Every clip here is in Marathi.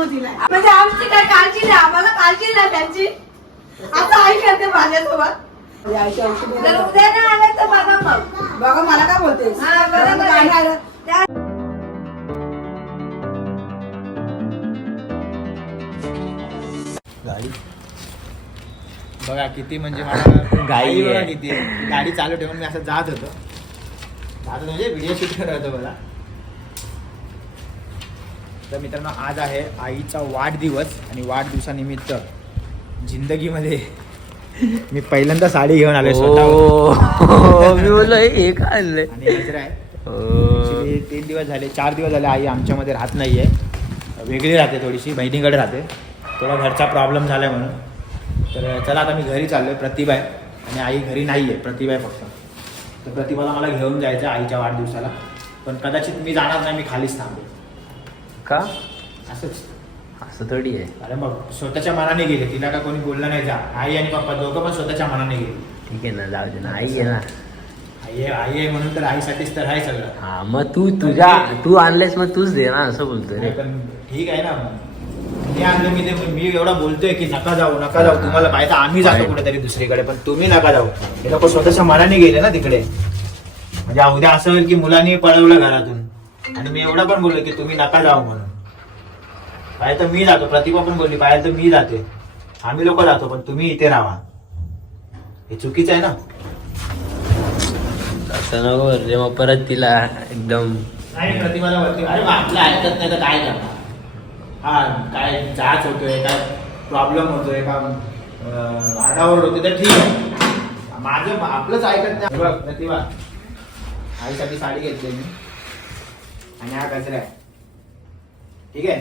जन्म दिलाय म्हणजे आमची काय काळजी नाही आम्हाला काळजी नाही त्यांची आता आई करते माझ्यासोबत या आईची औषधी जर आहे. उद्या नाही आलं तर बघा मग बघा मला काय बोलतेस हा, बरोबर आहे. गाणी आलं. त्या- गाडी बघा किती म्हणजे मला बघा आहे. किती. गाडी चालू ठेवून मी असं जात होतो जात होतो म्हणजे व्हिडिओ शूट करत होतो मला तर मित्रांनो आज आहे आईचा वाढदिवस आणि वाढदिवसानिमित्त जिंदगीमध्ये मी पहिल्यांदा साडी घेऊन आलोय स्वतः मी बोललो आणलंय? आणि आहे. Actually तीन दिवस झाले चार दिवस झाले आई आमच्यामध्ये राहत नाही आहे वेगळी राहते थोडीशी बहिणीकडे राहते. थोडा घरचा प्रॉब्लेम झाला आहे म्हणून. तर चला आता मी घरी चाललो आहे प्रतिभा आहे. आणि आई घरी नाही आहे प्रतिभा आहे फक्त. तर प्रतिभाला मला घेऊन जायचं आहे आईच्या वाढदिवसाला. पण कदाचित मी जाणार नाही मी खालीच थांबेल. का? असंच. असं थोडी आहे. अरे मग स्वतःच्या मनाने गेले. तिला का कोणी बोललं नाही? जा. आई आणि पप्पा दोघं पण स्वतःच्या मनाने गेले. ठीक आहे ना जाऊ दे ना. आई आहे ना. आई आहे आई आहे म्हणून तर आईसाठीच तर आहे सगळं. हा मग तू तुझ्या तू आणलेस मग तूच दे ना असं बोलतोय रे. नाही, पण ठीक आहे ना. मी आणलं मी ते मी एवढा बोलतोय की नका जाऊ नका जाऊ. तुम्हाला पाहिजे तर आम्ही जातो कुठेतरी दुसरीकडे पण तुम्ही नका जाऊ. हे लोक स्वतःच्या मनाने गेले ना तिकडे. म्हणजे उद्या असं होईल की मुलांनी पळवलं घरातून. आणि मी एवढा पण बोललो की तुम्ही नका जाऊ म्हणून. पाहिजे तर मी जातो प्रतिभा पण बोलली पाहिजे तर मी जाते. आम्ही लोक जातो पण तुम्ही इथे राहा. हे चुकीचं आहे ना? असं नको रे मग परत तिला एकदम नाही प्रतिभाला वरती अरे मग आपलं ऐकत नाही तर काय करणार? हा काय जाच होतोय काय प्रॉब्लेम होतोय का आरडाओरड होते तर ठीक आहे. माझं आपलंच ऐकत नाही. बघ प्रतिभा आईसाठी साडी घेतली मी. आणि हा कचरा आहे. ठीक आहे?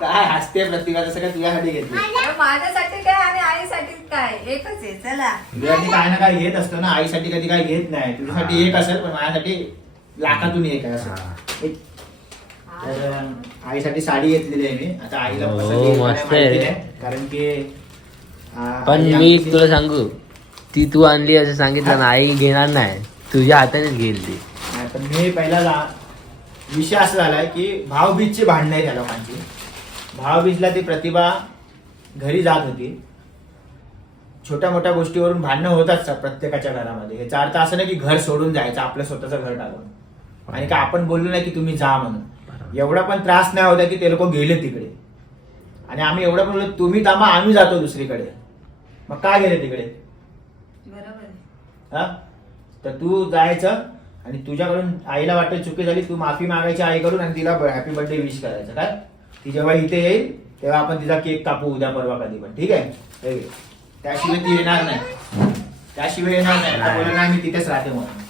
काय हसते प्रतिभा तसं काय तुझ्यासाठी घेतली? अरे माझ्यासाठी काय आणि आईसाठी काय? एकच आहे चला. तुझ्यासाठी काय ना काय घेत असतो ना आईसाठी कधी काय घेत नाही. तुझ्यासाठी एक असेल पण माझ्यासाठी लाखातून एक आहे असं. एक. तर अं, आईसाठी साडी घेतलेली आहे मी. आता आईला हो, मस्त आहे माहिती रे. नाही. कारण की अं, पण आई मी आमची- तुला सांगू ती तू आणली असं सांगितलं ना आई घेणार नाही. तुझ्या हातानेच घेईल ती. नाही, पण मी पहिला ला- विषय असा झालाय की भावबीजची भांडणं आहे त्या लोकांची. भावबीजला ती प्रतिभा घरी जात होती. छोट्या मोठ्या गोष्टीवरून भांडणं होत असतात प्रत्येकाच्या घरामध्ये. याचा अर्थ असं नाही की घर सोडून जायचं आपलं स्वतःचं घर टाकून. आणि का आपण बोललो नाही की तुम्ही जा म्हणून. एवढा पण त्रास नाही होता की ते लोक गेले तिकडे. आणि आम्ही एवढं पण बोललो तुम्ही थांबा आम्ही जातो दुसरीकडे. मग का गेले तिकडे? बरोबर आहे. हा? तर तू जायचं आणि तुझ्याकडून आईला वाटतं चुकी झाली तू माफी मागायची आईकडून आणि तिला हॅपी बर्थडे विश करायचं. काय? ती जेव्हा इथे येईल तेव्हा आपण तिचा केक कापू उद्या परवा कधी पण. ठीक आहे. त्याशिवाय ती येणार नाही. त्याशिवाय येणार नाही. मी तिथेच राहते म्हणून.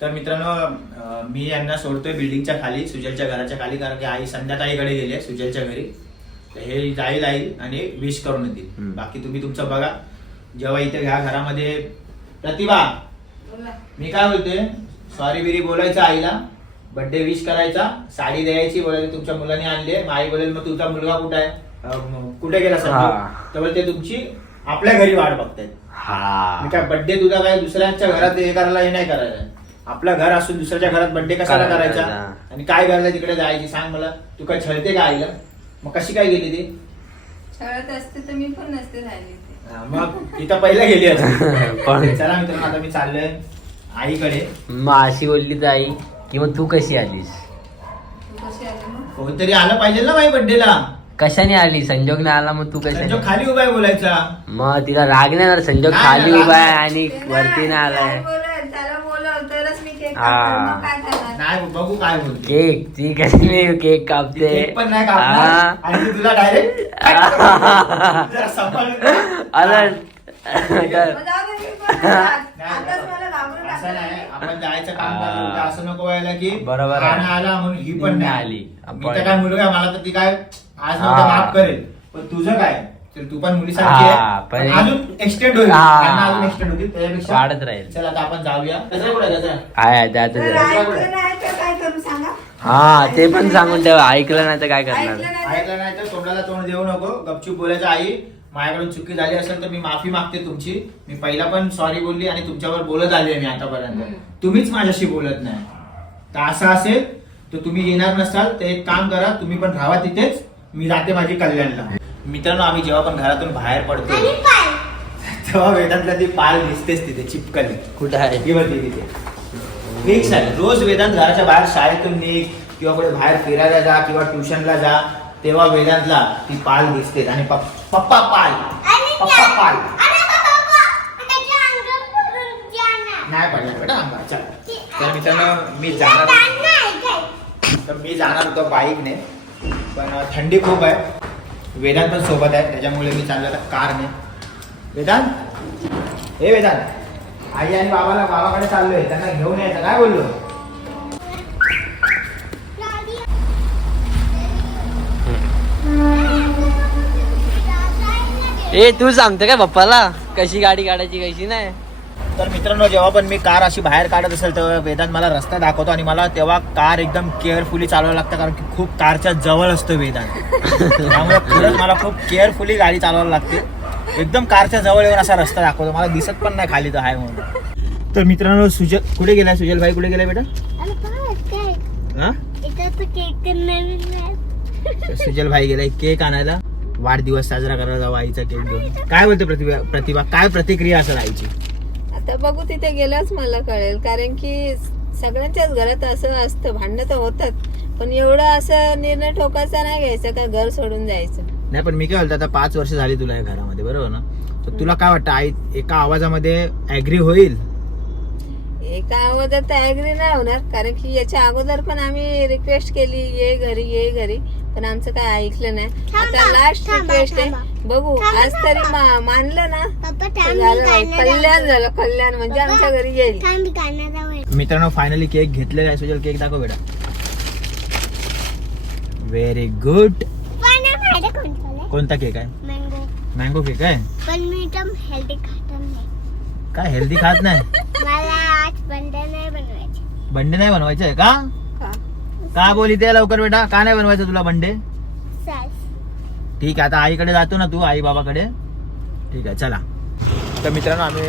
तर मित्रांनो मी यांना सोडतोय बिल्डिंगच्या खाली सुजलच्या घराच्या खाली कारण की आई संध्याताईकडे गेली आहे सुजलच्या घरी. तर हे जाईल आई आणि विश करून येतील. बाकी तुम्ही तुमचं बघा. जेव्हा इथे घ्या घरामध्ये प्रतिभा. मी काय बोलतोय? सॉरी बिरी बोलायचं आईला. बर्थडे विश करायचा. साडी द्यायची बोलायची तुमच्या मुलांनी आणली आहे. मग आई बोलेल मग तुमचा मुलगा कुठे आहे? कुठे गेला. सर तर बोलते तुमची आपल्या घरी वाट बघतायत. हा. मी काय बर्थडे तुझा काय दुसऱ्यांच्या घरात हे करायला हे नाही करायचं आपलं घर असून दुसऱ्याच्या घरात बर्थडे कशाला करायला करायचा. आणि काय करायला तिकडे जायची सांग मला. तू काय छळते का आईला? मग कशी काय गेली ती? खेळत असते तर मी पण नसते झाली. मग इथं पहिला गेली असती. पण- चला मित्रांनो आता मी चाललोय आईकडे मग अशी बोलली तर आई की मग तू कशी आलीस तू कशी आली मग कोणतरी आलं पाहिजे ना माझी बर्थडेला कशाने आली संजोगने आला मग तू कशाने संजोग खाली उभा आहे बोलायचा मग तिला राग नाही ना संजोग नाही, खाली उभा आहे नाही. आणि वरती नाही आलाय बोलव- त्याला बोलव तरच मी केक हा. कापणार. मग काय करणार नाही बघू काय बोलते केक ती कशी केक कापते केक पण नाही कापणार हा. आणि ती तुला डायरेक्ट अरे मग जाऊ दे, मी पण नाही जात. नाही, आताच मला घाबरून असं नाही टाकलं. आपण जायचं काम हा. असं नको व्हायला की बरोबर आहे. हा आला म्हणून ही पण नाही आली. मी तर काय मुलगा आहे, मला तर ती काय आज नव्हतं हा. माफ करेल पण तुझं काय तू पण मुलीसारखी हा, आहे. पण- पण अजून एक्सटेंड होईल. हा. त्यांना अजून एक्सटेंड होतील त्याच्यापेक्षा. वाढत राहील. चल आता आपण जाऊया. कुठे आहे? काय आहे त्यात जर ऐकलं नाही तर काय करू सांगा? हा ते पण सांगून ठेवा. ऐकलं नाही तर काय ऐकलं करणार नाही तर- ऐकलं नाही तर तोंडाला तोंड देऊ नको. गपचूप बोलायचं आई माझ्याकडून चुकी झाली असेल तर मी माफी मागते तुमची. मी पहिला पण सॉरी बोलली आणि तुमच्यावर बोलत आले मी आतापर्यंत. तुम्हीच माझ्याशी बोलत नाही. तर असं असेल तर तुम्ही येणार नसाल तर एक काम करा तुम्ही पण राहा तिथेच. मी जाते माझी कल्याणला. मित्रांनो आम्ही जेव्हा पण घरातून बाहेर पडतो तेव्हा वेदांतला ती पाल दिसतेच तिथे चिपकली. कुठं आहे? ही बघ ती तिथे. फिक्स आहे रोज वेदांत घराच्या बाहेर शाळेतून निघ किंवा कुठे बाहेर फिरायला जा किंवा ट्युशनला जा तेव्हा वेदांतला ती पाल दिसते आणि पप- पप्पा पाल. पप्पा पाल. नाही पडला बेटा. चल. तर मित्रांनो मी जाणार तर मी जाणार होतो बाईकने पण थंडी खूप आहे. वेदांत पण सोबत आहे त्याच्यामुळे मी चाललो आता कारने. वेदांत? हे वेदांत. आई आणि बाबाला बाबाकडे चाललोय त्यांना घेऊन यायचं. काय बोललो? ए तू सांगते काय पप्पाला? कशी गाडी काढायची कशी नाही? तर मित्रांनो जेव्हा पण मी कार अशी बाहेर काढत असेल तेव्हा वेदांत मला रस्ता दाखवतो आणि मला तेव्हा कार एकदम केअरफुली चालवावं लागतं कारण की खूप कारच्या जवळ असतो वेदांत. त्यामुळे खरंच मला खूप केअरफुली गाडी चालवायला लागते. एकदम कारच्या जवळ येऊन असा रस्ता दाखवतो. मला दिसत पण नाही खाली तर आहे म्हणून. तर मित्रांनो सुजल कुठे गेलाय? सुजल भाई कुठे गेलाय बेटा? हा? सुजल भाई गेलाय केक आणायला. वाढदिवस साजरा करायला जाऊ आईचा केक घेऊन. काय बोलते प्रतिभा? प्रतिभा काय प्रतिक्रिया असेल आईची? आता बघू तिथे गेल्याच मला कळेल. कारण की सगळ्यांच्याच घरात असं असतं भांडणं तर होतात. पण एवढं असं निर्णय ठोकायचा नाही घ्यायचा का घर सोडून जायचं? नाही पण मी काय बोलतो आता पाच वर्ष झाली तुला या घरामध्ये बरोबर ना? तर तुला काय वाटतं आई एका आवाजामध्ये ऍग्री होईल? एका आवाजात तर ऍग्री नाही होणार कारण की याच्या अगोदर पण आम्ही रिक्वेस्ट केली ये घरी ये घरी. पण आमचं काय ऐकलं नाही. आता लास्ट रिक्वेस्ट आहे. बघू आज तरी मानलं ना झालं कल्याण. झालं कल्याण म्हणजे आमच्या घरी येईल. मित्रांनो फायनली केक घेतलेला आहे. सुजल केक दाखव बेटा. व्हेरी गुड कोणतं आहे? कोणता केक आहे? मँगो मँगो केक आहे? पण मी एकदम हेल्दी खात नाही. काय हेल्दी खात नाही? मला आज बंडे नाही बनवायचे. बंडे नाही बनवायचे आहे का. का बोली ते लवकर बेटा? का नाही बनवायचं तुला बंडे ठीक आहे आता आईकडे जातो ना तू आई बाबाकडे. ठीक आहे चला. तर मित्रांनो आम्ही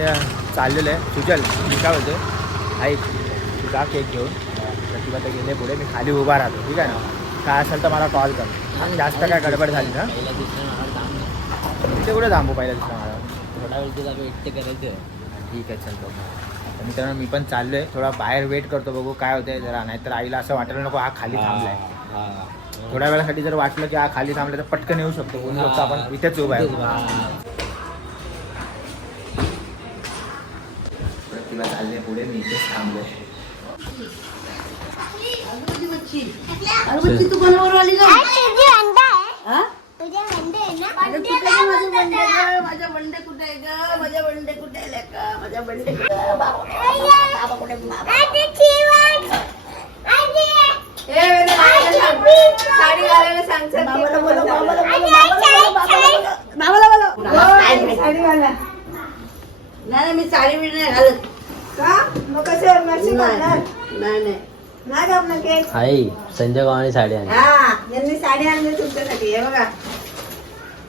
चाललेलो आहे. सुजल मी काय बोलतो आई तू जा केक घेऊन. प्रतिभा तर गेले पुढे मी खाली उभा राहतो. ठीक आहे ना? काय असेल तर मला कॉल कर. आणि जास्त काय गडबड झाली ना? दुसरा. तिथे कुठे थांबू पहिल्या दिवशी मला? थोडा वेळ तुला एकटे करायचं. ठीक आहे चल बघू. तर मित्रांनो मी पण चाललोय. थोडा बाहेर वेट करतो बघू काय होतंय जरा. नाहीतर आईला असं वाटायला नको हा खाली थांबलाय. थोड्या वेळासाठी जर वाटलं की हा खाली थांबला तर पटकन येऊ शकतो. बोलू शकतो आपण इथेच उभा आहे. प्रतिभा चालले पुढे मी इथेच थांबलोय तुझी अंडा आहे तुझे अंडे आहे ना अंडे माझ्या बंडे कुठे ग माझ्या बंडे कुठे लेका? माझ्या बंडे. साडी घालायला घाला नाही मी साडी बी नाही घालत का मग कसे घालणार नाही नाही नाही घालणार केक आई संजय गावाने साडी आणली हा यांनी साडी आणली तुमच्यासाठी हे बघा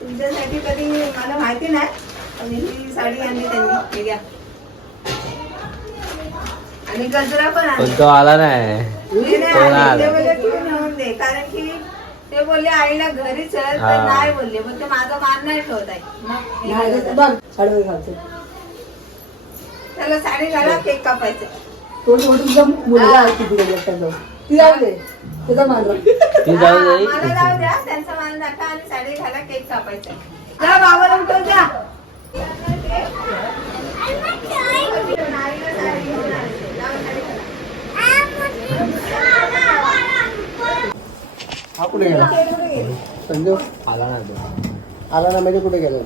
तुमच्यासाठी कधी मला माहिती नाही पण ही साडी आणली त्यांनी हे घ्या आणि गजरा पण पण तो आला नाही मी नाही तो नाही आणली. ते आला. बोलले तू नेऊन दे कारण की ते बोलले आईला घरी चल तर हा. नाही बोलले मग ते माझा मान नाही ठेवत आहे मग हे घालत आहे. त्याला साडी घाला केक कापायचा हा. ती जाऊ हा, दे. मला जाऊ द्या. त्यांचा मान दाखवा आणि साडी घाला केक कापायचा. जा बाबाला उठव जा हा कुठे गेला? संजू? आला ना तो. आला ना म्हणजे कुठे गेला?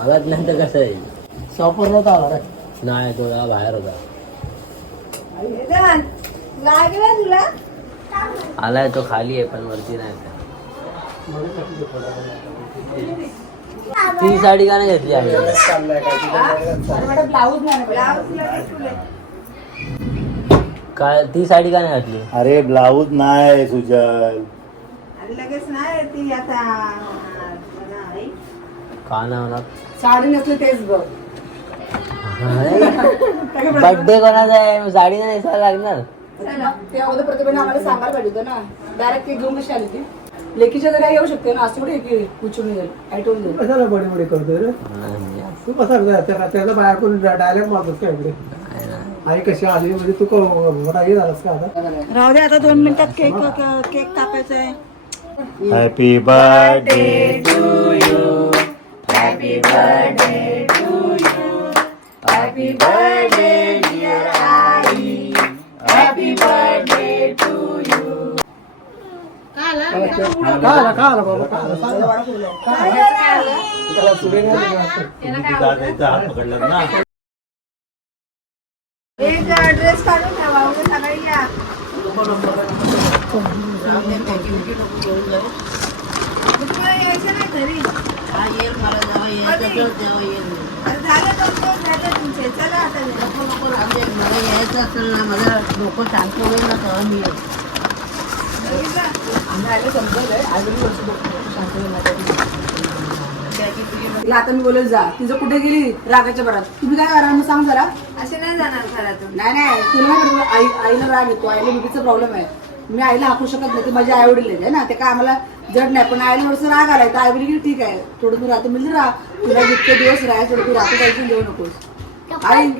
आलाच नाही तर कसं आहे? शॉपवर नव्हता आला नाही तो बाहेर होता. लागलं तुला? आलाय तो खाली आहे पण वरती नाही. ती साडी का नाही घेतली चाललाय काय ती साडी का नाही घातली? अरे ब्लाऊज नाही सुजल. लगेच नाही ती आता. का नाही होणार? साडी नसली तेच बघ. बर्थडे कोणाचा आहे? साडी नाही नेसायला लागणार. ते अगोदर प्रतिभेने आम्हाला सांगायला पाहिजे होतं ना. डायरेक्ट ती घेऊन कशी आली ती? लेकीच्या घरी आई येऊ शकते ना. असं कुठे की उचलून येईल आय टोल येईल कशाला बडी बडी करतोय रे? तू कसा त्याला त्याला बाहेर कोण डायरेक्ट मारतोस का इकडे? आई कशी आली? म्हणजे तू मोठा हे झालास का आता? राहू दे आता दोन मिनिटात केक केक कापायचा आहे हॅपी बर्थडे का आला का आला बाबा का आला सांग ना. त्याला सुरे नाही दिला दादाचा हात पकडला ना एक ड्रेस काढून ठेवा उद्या सकाळी या यायचं नाही घरी अरे झालं तर तो झालं तुमचे. चला आता घरी. तिला आता मी बोलत जा. तिचं कुठे गेली? रागाच्या भरात. तुम्ही काय करा? मग सांग जरा. असे नाही जाणार घरातून. नाही नाही. तुला नाही करायचं. आई आईला राग येतो. आईला बीपीचा प्रॉब्लेम आहे. मी आईला हाकू शकत नाही. ते माझे आई वडील आहेत ना? ते काय आम्हाला जड नाही. पण आईला थोडंसं राग आलाय. तर आई वडील ठीक आहे. थोडं तू राहतो. म्हणजे राह. तुला जितके दिवस राहायचं थोडं तू राहतो जायचं देऊ नकोस. आई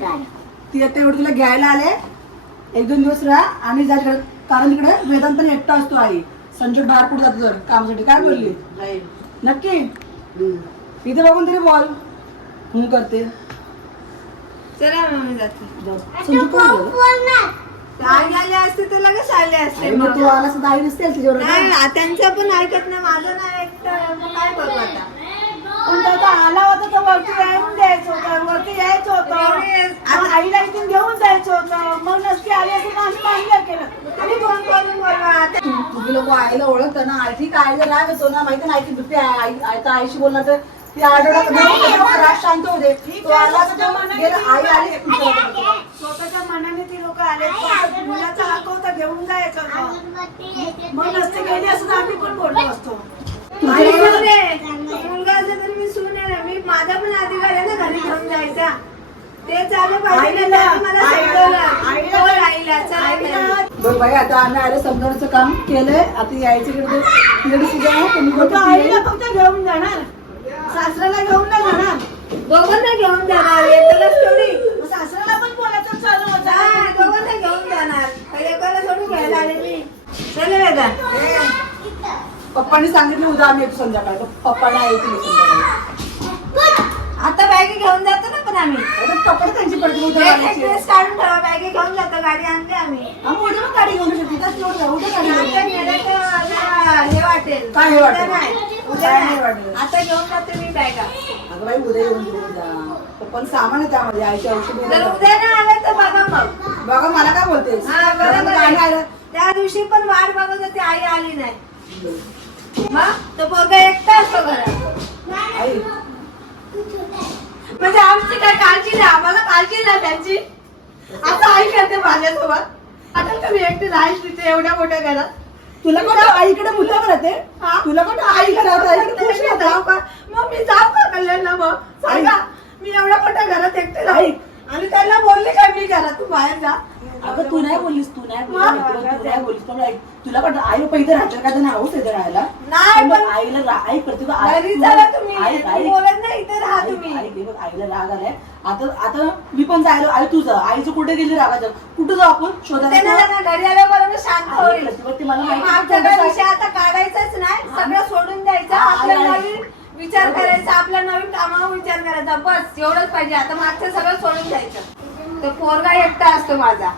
ती आता एवढं तुला घ्यायला आले. एक दोन दिवस राहा. आणि जा तिकडे कारण तिकडे वेदांत पण एकटा असतो आई. संजय बाहेर कुठे जातो जर कामासाठी. काय बोलली? नक्की? इथे बघून तरी बोल. हूं करते. चला मम्मी जाते. संजू कोण बोललं? आई आले असते तर लगेच आले असते मग तू आला असता आई नसते तिच्यावर नाही त्यांचं पण ऐकत नाही माझं नाही ऐकत. मग काय करू आता? पण तो आता आला होता तर वरती येऊन द्यायचं होतं वरती यायचं होतं. आईला इथून घेऊन जायचं होतं. मग नसती आली तर आम्ही मान्य केलं. आणि फोन करून बोलवा आता तुम्ही लोक आईला ओळखता ना. आई ठीक आईला राग येतो ना. माहिती नाही की आई तर आईशी बोलणार तर ती आठवड्यात राग शांत होते तो आला तर तो गेला आई आली. स्वतःच्या मनाने ती लोक आले. मुलाचा हक्क होता घेऊन जायचं मग नसते गेली असं आम्ही पण बोललो असतो. मुलगा तर मी सून आहे ना. मी माझा पण अधिकार आहे ना घरी घेऊन जायचा. ते चालू पाहिजे आईला- त्यांनी मला समजवलं आईला- बोल आईला चला घरी. बरं बाई आता आम्ही समजावण्याचं काम केलंय. आता यायचं इकडे तिकडे तुझ्या तुम्ही आईला फक्त घेऊन जाणार. सासऱ्याला घेऊन नाही जाणार. दोघांना घेऊन जाणार एकट्यालाच थोडी मग सासऱ्याला पण बोलायचं चालू होतं. हा, दोघांना घेऊन जाणार. काही एकाला थोडी घ्यायला आले मी. चल वेदा पप्पांनी सांगितलं उद्या आम्ही येतो संध्याकाळी. पप्पांना येतील संध्याकाळी. आता बॅगे घेऊन जातो ना पण आम्ही. कपडे त्यांची घालायचे. ड्रेस काढून ठेवा बॅगे घेऊन जातो गाडी आणली आम्ही. उद्या पण गाडी घेऊन शकतो जाऊ, उद्या गाडी हे वाटेल. काय हे वाटेल? उद्या नाही वाटेल? आता घेऊन जाते मी बॅगा. अगं बाई उद्या येऊन घेऊन जा पप्पांना सामान आहे त्यामध्ये आईची औषधी. उद्या नाही आलं तर बघा मग. बघा मला काय हा. आलं. त्या दिवशी पण वाट बघत होती आई आली नाही. मग तो पोरगा एकटा असतो घरात. म्हणजे आमची काय काळजी नाही आम्हाला काळजी नाही त्यांची. आता आई करते माझ्यासोबत. आता तुम्ही एकटी राहील तिथे एवढ्या मोठ्या घरात. तुला कुठं आईकडे मुद्दा राहते तुला कुठं आई घरात मी का? मग मी जाऊ का कल्याणला मग? सांगा. मी एवढ्या मोठ्या घरात एकटे राहील आणि त्यांना बोलले काय मी घरातून बाहेर जा. अगं तू नाही बोललीस तू नाही बोललीस मग? तू नाही बोललीस पण आई- तुला पण आई लोक इथे राहतात का? त्यांना हाऊस येते राहायला. नाही, पण मग आईला रा- आई प्रत्येक आई- घरी चला तुम्ही. आई- मी आई- बोलत नाही इथे राहा आई- तुम्ही. आई- बघ, आईला राग आलाय. आता आता मी पण जायला. आई तुझं. आईचं कुठे गेली रागाचं कुठं जाऊ आपण? त्यांना शोधायला त्यांना घरी आल्याबरोबर शांत आई होईल. प्रतिभा, ते मला माहिती. आहे, विषय आता काढायचाच नाही. सगळं सोडून द्यायचं. आपला आहे, आहे. नवीन विचार करायचा आपल्या नवीन कामावर विचार करायचा. बस एवढंच पाहिजे. आता मागचं सगळं सोडून द्यायचं तो पोरगा एकटा असतो माझा.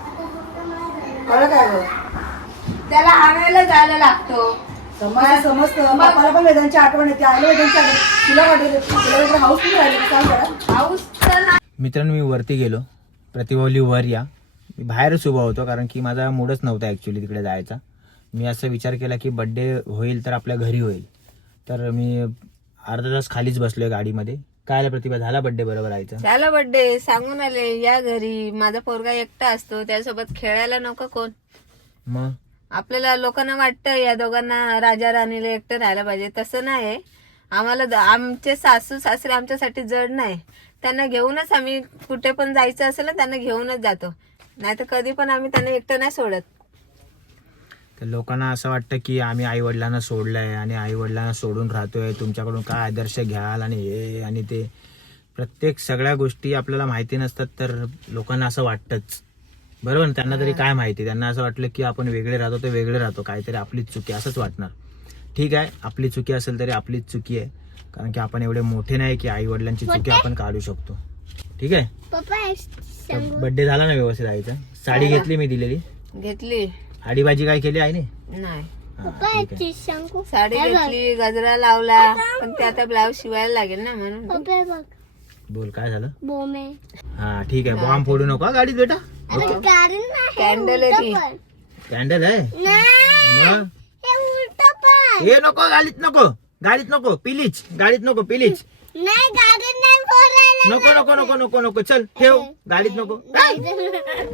कळलं काय गं? त्याला आणायला जायला लागतो. समज समजतं. मग- बापाला पण वेदांची आठवण येते. आईला वेदांची आठवण. तुला वाटेल तुला वाटेल हाऊस नाही राहिली का? सांग जरा. पाऊस तर नाही. मित्रांनो मी वरती गेलो. प्रतिभावली वर या. मी बाहेरच उभा होतो कारण की माझा मूडच नव्हता ॲक्च्युली तिकडे जायचा. मी असं विचार केला की बड्डे होईल तर आपल्या घरी होईल. तर मी अर्धा तास खालीच बसलोय गाडीमध्ये. काय आलं प्रतिभा झाला बड्डे बरोबर आयचा झाला बर्थडे सांगून आले या घरी माझा पोरगा एकटा असतो त्यासोबत खेळायला नको कोण. मग? आपल्याला लोकांना वाटतं या दोघांना राजा राणीला एकटं राहायला पाहिजे. तसं नाही आम्हाला आमचे सासू सासरे आमच्यासाठी जड नाही. त्यांना घेऊनच आम्ही कुठे पण जायचं असेल ना त्यांना घेऊनच जातो. नाही तर कधी पण आम्ही त्यांना एकटं नाही सोडत. तर लोकांना असं वाटतं की आम्ही आई वडिलांना सोडलंय आणि आई वडिलांना सोडून राहतोय. तुमच्याकडून काय आदर्श घ्याल आणि हे आणि ते. प्रत्येक सगळ्या गोष्टी आपल्याला माहिती नसतात तर लोकांना असं वाटतंच. बरोबर ना? त्यांना तरी काय माहिती? त्यांना असं वाटलं की आपण वेगळे राहतो ते वेगळे राहतो. काहीतरी आपलीच चुकी आहे, असंच वाटणार. ठीक आहे? आपली चुकी असेल तरी आपलीच चुकी आहे. कारण की आपण एवढे मोठे नाही की आई वडिलांची चुकी आपण काढू शकतो. ठीक आहे? बर्थडे झाला ना व्यवस्थित आईचा? साडी घेतली मी दिलेली. घेतली. साडी भाजी काय केली नाही. आहे. शंकू? साडी घेतली गजरा लावला पण ते आता ब्लाऊज शिवायला लागेल ना म्हणून. पप्पा बघ. बोल काय झालं? बोमे. हा ठीक आहे बॉम्ब फोडू नको हा गाडीत बेटा. अरे कारण नाही कॅन्डल आहे ती. कॅन्डल आहे? नाही मग? हे उलट पण. हे नको गाडीत नको गाडीत नको पिलीच गाडीत नको पिलीच. नाही नाही बोलायला नको नको नको नको नको चल ठेव गाडीत नको.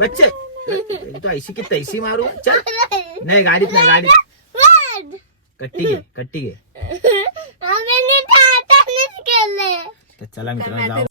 बच्चे. तो ऐसी की तैसी मारू. चल. नाही गाडीत नाही गाडीत. कट्टी घे कट्टी घे. तर चला मित्रांनो जाऊ.